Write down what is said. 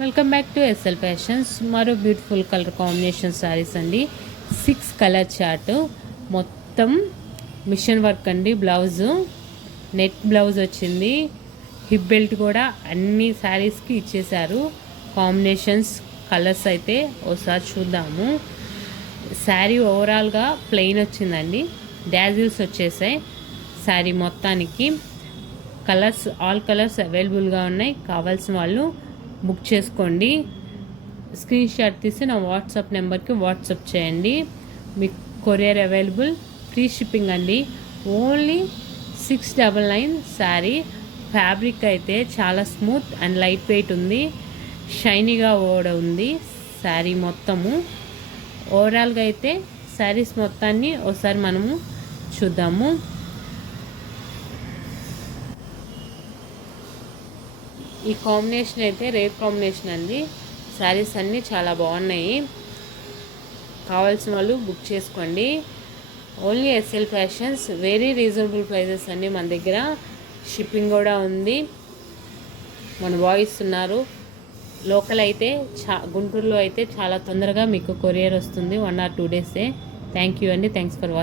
Welcome back to SL fashions. మరో beautiful colour combination saris అండి. 6 colour chart, మొత్తం machine work అండి. బ్లౌజు నెట్ బ్లౌజ్ వచ్చింది. హిప్ బెల్ట్ కూడా అన్ని శారీస్కి ఇచ్చేశారు. కాంబినేషన్స్ కలర్స్ అయితే ఒకసారి చూద్దాము. శారీ ఓవరాల్గా ప్లెయిన్ వచ్చిందండి. డాజిల్స్ వచ్చేసాయి శారీ మొత్తానికి. కలర్స్ ఆల్ కలర్స్ అవైలబుల్గా ఉన్నాయి. కావాల్సిన వాళ్ళు బుక్ చేసుకోండి. స్క్రీన్ షాట్ తీసి నా వాట్సాప్ నెంబర్కి వాట్సాప్ చేయండి. మీకు కొరియర్ అవైలబుల్, ఫ్రీ షిప్పింగ్ అండి. ఓన్లీ 699 శారీ. ఫ్యాబ్రిక్ అయితే చాలా స్మూత్ అండ్ లైట్ వెయిట్ ఉంది. షైనీగా కూడా ఉంది శారీ మొత్తము. ఓవరాల్గా అయితే శారీస్ మొత్తాన్ని ఒకసారి మనము చూద్దాము. ఈ కాంబినేషన్ అయితే రేర్ కాంబినేషన్ అండి. శారీస్ అన్నీ చాలా బాగున్నాయి. కావాల్సిన వాళ్ళు బుక్ చేసుకోండి. Only SL fashions. Very reasonable prices అండి మన దగ్గర. షిప్పింగ్ కూడా ఉంది. మన బాయ్స్ ఉన్నారు. లోకల్ అయితే గుంటూరులో అయితే చాలా తొందరగా మీకు కొరియర్ వస్తుంది. 1 or 2 days. థ్యాంక్ యూ అండి. Thanks for watching.